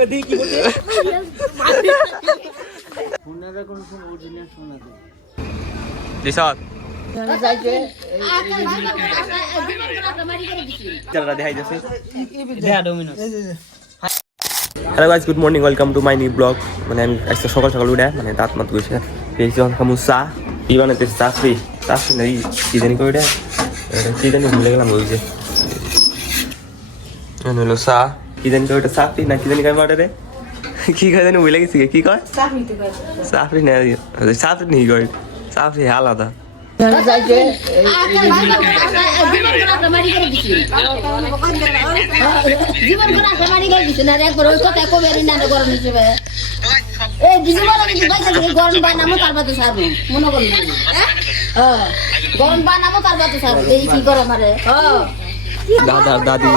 Hello guys, good morning, welcome to my new blog. মানে আমি আজকে সকাল সকাল উঠে মানে দাঁত মাত বসে পেয়েছি খামু চা। কি বানাতে চাকরি চাকরি না কি জানি করে কি জানি ভুলে গেলাম। ওই যে হলো চা, কি জানি করে চাকরি না কি জানি কয় বাটে রে, কি কয় জানি ভুলে গেছি। কি কয় চাকরি না, চাকরি নেই কয় চাকরি আলাদা। গরম বানাবো তার বাচ্চা সারবো এই কি গরম আরে দাদা দাদি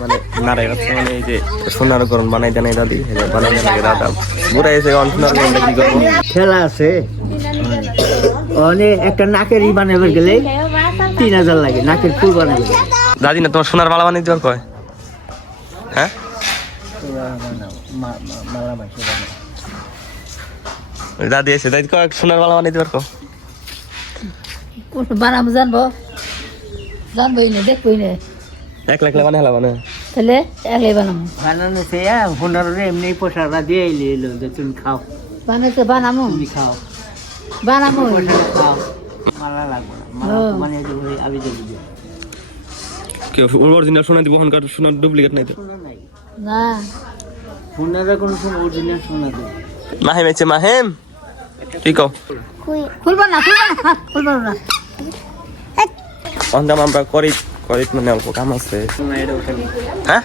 মানে নাড়াই যাচ্ছে, মানে এই যে সোনার গরম বানাই দেয় দাদি, বানাই দেয় দাদা বুড়া এসে সোনার গরম কি করবো। খেলা আছে অনেক একটা নাকের বানাবে গেলে 3000 লাগে, নাকের ফুল বানাবে। দাদি না তোমার সোনার মালা বানিয়ে দেওয়ার কয়? হ্যাঁ দাদি এসে দাদি কয় সোনার মালা বানিয়ে দেওয়ার কয়? বানাবো জানবো জানবোই না দেখবোই না, 1 লাখ বানাই হলা মানে তাহলে একলাই বানাবো। বানানো সে হুনার এমনি পোশাকটা দিয়ে এলো যে তুমি খাও, বানাইতে বানাবো তুমি খাও বানাবো খাও, মালা লাগবে না, মালা মানে আমি দেবো কেউ অরিজিনাল সোনা দিব, ওখানকার সোনার ডুপ্লিকেট নাই তো। না হুনারে কোন সময় অরিজিনাল সোনা দেবে। মাহিম আছে, মাহিম কি কও? খুলবো না খুলবো না অন কাম আমরা করি মানে অল্প কাম আছে। হ্যাঁ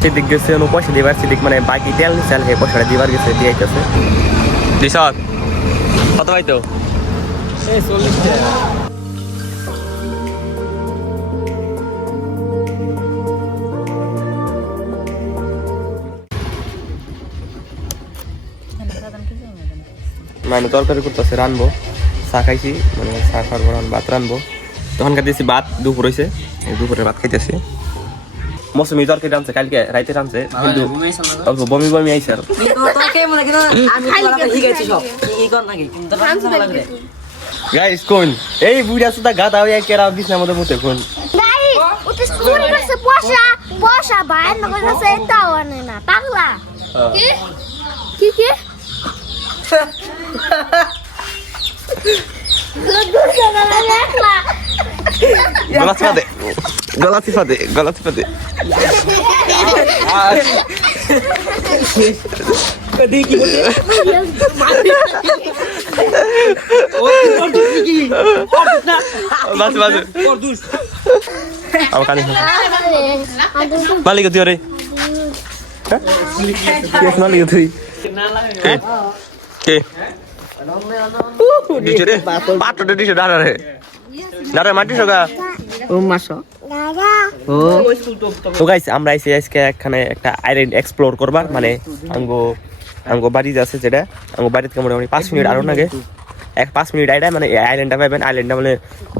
সেদিক গেছে পয়সা দিবার, সেদিক মানে বাকি তেল নিচাল হে পয়সাটা দিবার গেছে, দিয়ে গেছে দিশাত কত পাইতো? 40 টাকা। মানে তরকারি করতেছে, রানবো, চা খাইছি, মানে চা খাওয়ার পর ভাত রানবো। তখন খাইতেছি ভাত, দুপুর হয়েছে, দুপুরে ভাত খাইতেছি। মৌসুমি তরকারি রানছে কালকে রাইতে রানছে, কিন্তু অল্প বমি বমি আইসে আর গাইস কোন এই বুড়া সুদা গাদা হইয়া কেরা বিছনার মধ্যে মুতে কোন পোষা ভাই নগর কাছে এটাও আনে না পাগলা কি কি গলা চিপা দে মালিক তুই রে মালিক তুই কে পাত্রটা দিছে দাঁড়ারে দাঁড়া মাটি সগা ও মাসো তো গাইস আমরা আইছি আজকে এখানে একটা আইল্যান্ড এক্সপ্লোর করবার, মানে আঙ্গো বাড়িতে আছে, যেটা আঙ্গো বাড়িতে মোটামুটি 5 মিনিট আরো লাগে, 5 মিনিট আইডা মানে এই আইল্যান্ডটা পাবেন। আইল্যান্ডটা মানে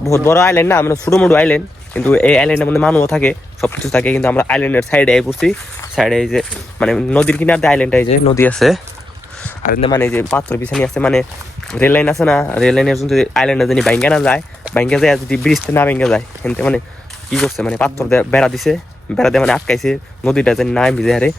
বহুত বড় আইল্যান্ড না, মানে ছোটো মোটো আইল্যান্ড, কিন্তু এই আইল্যান্ডের মধ্যে মানুষও থাকে, সব কিছু থাকে। কিন্তু আমরা আইল্যান্ডের সাইডে পড়ছি, সাইডে এই যে মানে নদীর কিনারে আইল্যান্ডটা, এই যে নদী আছে, আর মানে এই যে পাত্র বিছানি আছে, মানে রেল লাইন আছে না, রেল লাইনের যদি আইল্যান্ডে যদি ভাঙ্গা না যায়, ভাঙ্গা যায় যদি ব্রিজটা না ভাঙ্গা যায়, কিন্তু মানে কি করছে মানে পাথর বেড়া দিছে, বেড়া দিয়ে মানে আটকাইছে নদীটা যেন না ভিজে হারে।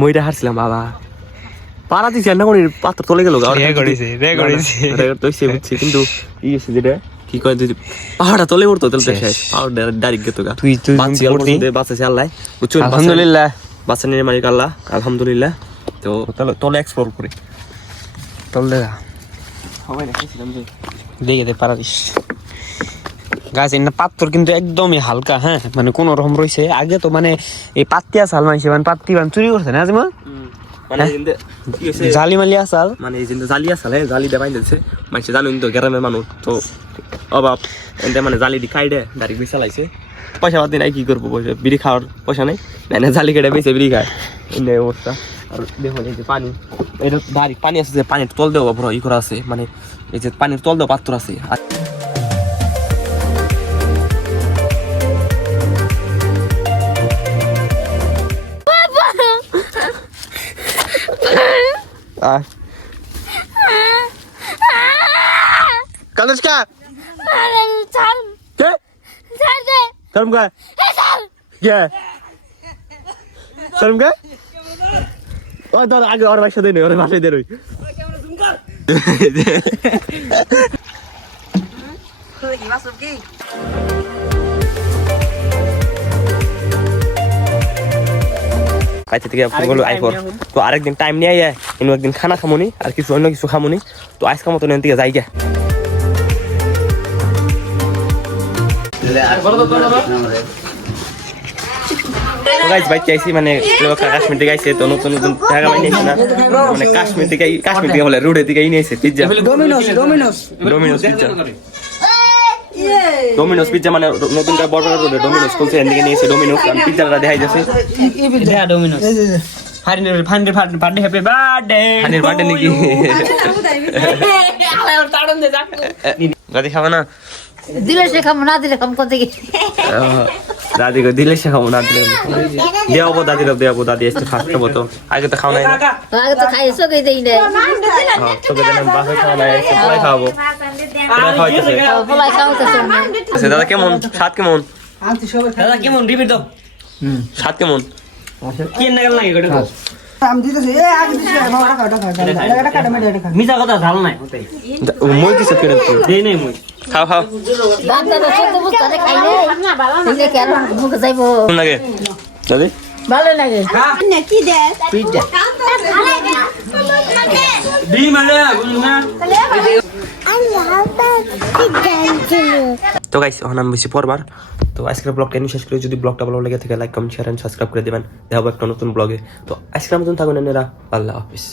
মইটা হারছিলাম বাবা, পাড়া দিচ্ছে না কোন পাথর চলে গেল, কিন্তু যেটা কি কয় পাহাড়টা তলে পড়তো, পাহাড় ডাইরেক্ট গেতো গা। তুই বাঁচাছে আল্লাহ, আলহামদুলিল্লাহ, বাঁচানির মালিক আল্লাহ, আলহামদুলিল্লাহ। তো তলে এক্সপ্লোর করি, তলে দেখে পারিস গাছ এনে পাত্তর কিন্তু একদমই হালকা, হ্যাঁ মানে কোন রকম রয়েছে। আগে তো মানে এই পাত্তিয়া সাল মাইছে, মানে পাত্তি বান চুরি করছে না, যেমন মানে কি হইছে জালি মালি আসাল মানে এই যে জালি আসালে জালি দে বাইন দিছে মানুষ জানুন তো গ্রামের মানুষ তো অভাব এতে মানে জালি দি খাইডে ডাইরেক্ট বিছা লাইছে পয়সা বাদ নাই কি করবো পয়সা বিড়ি খাওয়ার পয়সা নেই না জালি কেটে বেঁচে বিড়ি খায় এনে অবস্থা আর দেখুন এই যে পানি এটা ডাইরেক্ট পানি আছে যে পানির তল দেওয়া বড় ই করা আছে মানে এই যে পানির তল দেওয়া পাত্র আছে আর কানুষ্কা কে শর্ম কা কে শর্ম কা ও তো আগে ওর বাসা দেন ওর বাসায় দেন ওই কাছে থেকে বলো আইফোন তো আরেকদিন টাইম নিয়ে আয় ইনো একদিন খানা খামুনি আর কিছু অন্য কিছু খামুনি তো আজকে মতো নেন থেকে যাই গে তো গাইস বাইক চাইছি মানে কাশ্মীর থেকে আইছে তো নতুন নতুন জায়গা বানিয়েছে না মানে কাশ্মীর থেকে বলে রোডে থেকে নিয়েছে পিজ্জা ডোমিনোস পিজ্জা মানে নতুন করে বড় রোডে ডোমিনোস খুলছে এদিকে নিয়েছে ডোমিনোস আর পিজ্জাটা দেখাই যাচ্ছে ডোমিনোস হানির বার্থডে হ্যাপি বার্থডে হানির বার্থডে নাকি দাদি খাবে না দিলে সে খাবো না দিলে খাম কোথেকে দাদিকে দিলে সে খাবো না দিলে দেওয়াবো দেওয়াবো দাদি এসে ফার্স্ট খাবো তো আগে তো খাও নাই না আগে তো খাই চোখে দেই না তোকে দিলাম বাসে খাওয়া নাই এসে পোলাই খাওয়াবো পোলাই খাওয়াইতেছে বলাই খাওয়াইতেছে আচ্ছা দাদা কেমন স্বাদ কেমন দাদা কেমন রিপিট দাও স্বাদ কেমন কি না গেল লাগে গটা আমি দিতেছি এ আগে দিছি টাকা কাটা মেডা টাকা মিছা কথা ঝাল নাই মই দিছে কেন দেই নাই মই খাও খাও বাচ্চারা শুনতে বুঝতে খাই না দিলে কেন মুখ যাইবো কেমন লাগে দাদি ভালো লাগে কি দে পিজ্জা দি মানে বুঝনা তো গাইস এখন আমি বেশি পরবার তো আজকের ব্লগটা নিয়ে শেষ করে যদি ব্লগটা ভালো লাগে থাকে like comment share and subscribe করে দিবেন দেখা হবে একটা নতুন ব্লগে তো আজকের মতন থাকুন এরা আল্লাহ হাফিজ